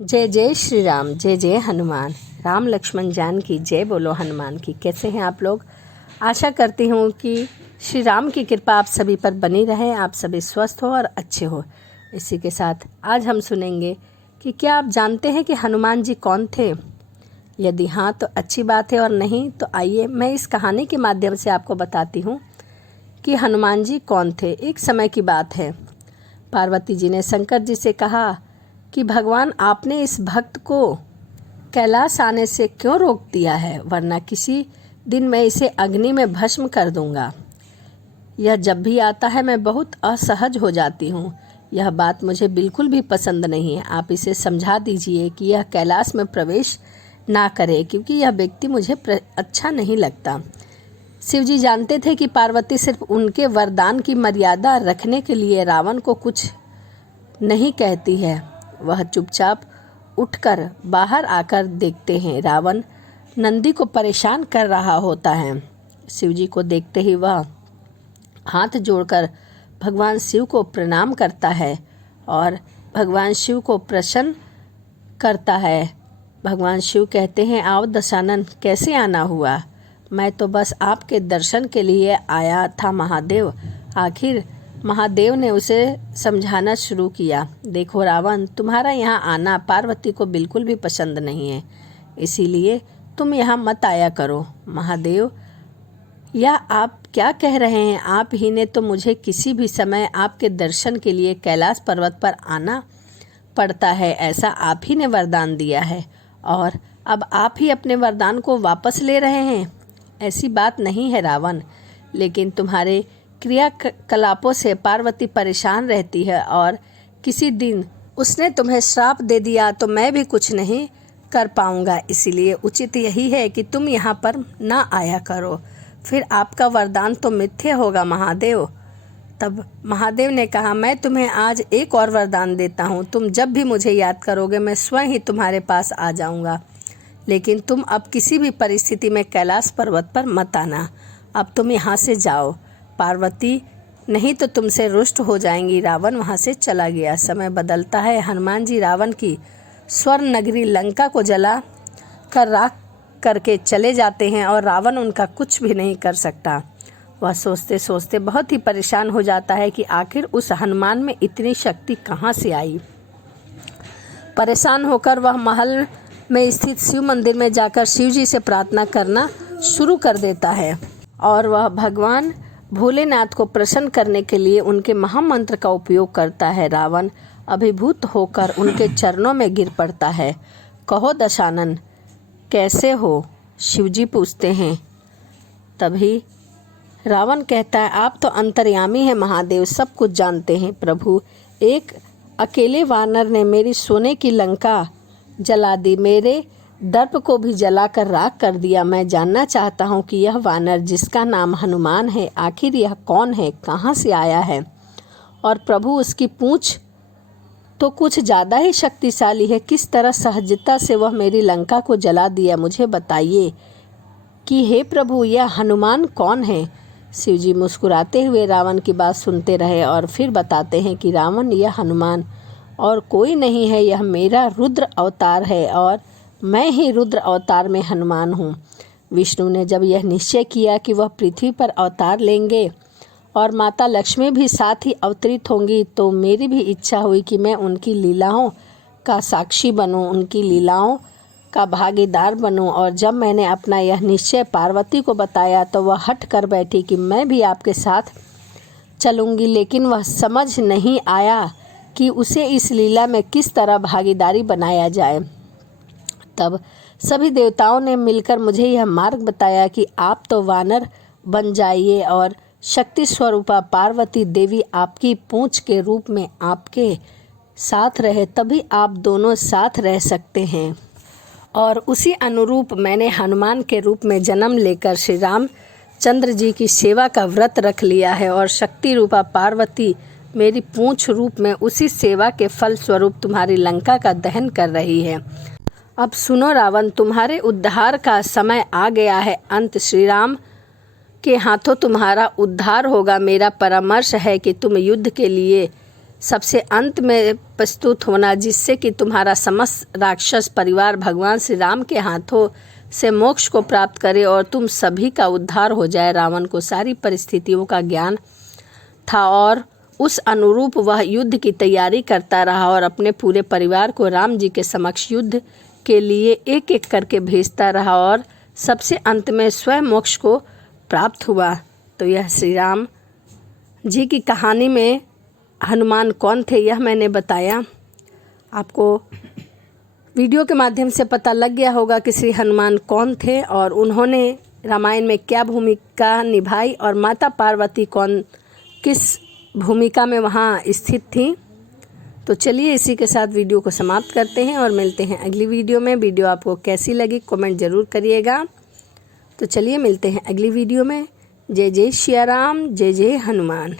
जय जय श्री राम, जय जय हनुमान। राम लक्ष्मण जानकी जय बोलो हनुमान की। कैसे हैं आप लोग? आशा करती हूँ कि श्री राम की कृपा आप सभी पर बनी रहे, आप सभी स्वस्थ हो और अच्छे हो। इसी के साथ आज हम सुनेंगे कि क्या आप जानते हैं कि हनुमान जी कौन थे? यदि हाँ तो अच्छी बात है, और नहीं तो आइए मैं इस कहानी के माध्यम से आपको बताती हूँ कि हनुमान जी कौन थे। एक समय की बात है, पार्वती जी ने शंकर जी से कहा कि भगवान, आपने इस भक्त को कैलाश आने से क्यों रोक दिया है, वरना किसी दिन मैं इसे अग्नि में भस्म कर दूंगा। यह जब भी आता है मैं बहुत असहज हो जाती हूँ। यह बात मुझे बिल्कुल भी पसंद नहीं है। आप इसे समझा दीजिए कि यह कैलाश में प्रवेश ना करे, क्योंकि यह व्यक्ति मुझे अच्छा नहीं लगता। शिव जी जानते थे कि पार्वती सिर्फ उनके वरदान की मर्यादा रखने के लिए रावण को कुछ नहीं कहती है। वह चुपचाप उठकर बाहर आकर देखते हैं रावण नंदी को परेशान कर रहा होता है। शिवजी को देखते ही वह हाथ जोड़कर भगवान शिव को प्रणाम करता है और भगवान शिव को प्रसन्न करता है। भगवान शिव कहते हैं, आओ दशानन, कैसे आना हुआ? मैं तो बस आपके दर्शन के लिए आया था महादेव। आखिर महादेव ने उसे समझाना शुरू किया, देखो रावण, तुम्हारा यहाँ आना पार्वती को बिल्कुल भी पसंद नहीं है, इसीलिए तुम यहाँ मत आया करो। महादेव, या आप क्या कह रहे हैं? आप ही ने तो मुझे किसी भी समय आपके दर्शन के लिए कैलाश पर्वत पर आना पड़ता है, ऐसा आप ही ने वरदान दिया है, और अब आप ही अपने वरदान को वापस ले रहे हैं। ऐसी बात नहीं है रावण, लेकिन तुम्हारे क्रियाकलापों से पार्वती परेशान रहती है, और किसी दिन उसने तुम्हें श्राप दे दिया तो मैं भी कुछ नहीं कर पाऊंगा। इसीलिए उचित यही है कि तुम यहाँ पर ना आया करो, फिर आपका वरदान तो मिथ्या होगा महादेव। तब महादेव ने कहा, मैं तुम्हें आज एक और वरदान देता हूँ। तुम जब भी मुझे याद करोगे मैं स्वयं ही तुम्हारे पास आ जाऊँगा, लेकिन तुम अब किसी भी परिस्थिति में कैलाश पर्वत पर मत आना। अब तुम यहाँ से जाओ, पार्वती नहीं तो तुमसे रुष्ट हो जाएंगी। रावण वहाँ से चला गया। समय बदलता है। हनुमान जी रावण की स्वर्ण नगरी लंका को जला कर राख करके चले जाते हैं, और रावण उनका कुछ भी नहीं कर सकता। वह सोचते सोचते बहुत ही परेशान हो जाता है कि आखिर उस हनुमान में इतनी शक्ति कहाँ से आई। परेशान होकर वह महल में स्थित शिव मंदिर में जाकर शिव जी से प्रार्थना करना शुरू कर देता है, और वह भगवान भोलेनाथ को प्रसन्न करने के लिए उनके महामंत्र का उपयोग करता है। रावण अभिभूत होकर उनके चरणों में गिर पड़ता है। कहो दशानन, कैसे हो? शिवजी पूछते हैं। तभी रावण कहता है, आप तो अंतर्यामी हैं महादेव, सब कुछ जानते हैं। प्रभु, एक अकेले वानर ने मेरी सोने की लंका जला दी, मेरे दर्प को भी जलाकर राख कर दिया। मैं जानना चाहता हूँ कि यह वानर जिसका नाम हनुमान है, आखिर यह कौन है, कहाँ से आया है? और प्रभु, उसकी पूंछ तो कुछ ज़्यादा ही शक्तिशाली है। किस तरह सहजता से वह मेरी लंका को जला दिया, मुझे बताइए कि हे प्रभु, यह हनुमान कौन है? शिवजी मुस्कुराते हुए रावण की बात सुनते रहे और फिर बताते हैं कि रावण, यह हनुमान और कोई नहीं है, यह मेरा रुद्र अवतार है, और मैं ही रुद्र अवतार में हनुमान हूँ। विष्णु ने जब यह निश्चय किया कि वह पृथ्वी पर अवतार लेंगे और माता लक्ष्मी भी साथ ही अवतरित होंगी, तो मेरी भी इच्छा हुई कि मैं उनकी लीलाओं का साक्षी बनूं, उनकी लीलाओं का भागीदार बनूं। और जब मैंने अपना यह निश्चय पार्वती को बताया तो वह हट कर बैठी कि मैं भी आपके साथ चलूँगी, लेकिन वह समझ नहीं आया कि उसे इस लीला में किस तरह भागीदारी बनाया जाए। तब सभी देवताओं ने मिलकर मुझे यह मार्ग बताया कि आप तो वानर बन जाइए और शक्ति स्वरूपा पार्वती देवी आपकी पूंछ के रूप में आपके साथ रहे, तभी आप दोनों साथ रह सकते हैं। और उसी अनुरूप मैंने हनुमान के रूप में जन्म लेकर श्री रामचंद्र जी की सेवा का व्रत रख लिया है, और शक्ति रूपा पार्वती मेरी पूंछ रूप में उसी सेवा के फल स्वरूप तुम्हारी लंका का दहन कर रही है। अब सुनो रावण, तुम्हारे उद्धार का समय आ गया है। अंत श्री राम के हाथों तुम्हारा उद्धार होगा। मेरा परामर्श है कि तुम युद्ध के लिए सबसे अंत में प्रस्तुत होना, जिससे कि तुम्हारा समस्त राक्षस परिवार भगवान श्री राम के हाथों से मोक्ष को प्राप्त करे और तुम सभी का उद्धार हो जाए। रावण को सारी परिस्थितियों का ज्ञान था और उस अनुरूप वह युद्ध की तैयारी करता रहा और अपने पूरे परिवार को राम जी के समक्ष युद्ध के लिए एक एक करके भेजता रहा और सबसे अंत में स्वयं मोक्ष को प्राप्त हुआ। तो यह श्री राम जी की कहानी में हनुमान कौन थे, यह मैंने बताया। आपको वीडियो के माध्यम से पता लग गया होगा कि श्री हनुमान कौन थे और उन्होंने रामायण में क्या भूमिका निभाई और माता पार्वती किस भूमिका में वहाँ स्थित थी। तो चलिए इसी के साथ वीडियो को समाप्त करते हैं और मिलते हैं अगली वीडियो में। वीडियो आपको कैसी लगी कमेंट ज़रूर करिएगा। तो चलिए मिलते हैं अगली वीडियो में। जय जय सिया राम, जय जय हनुमान।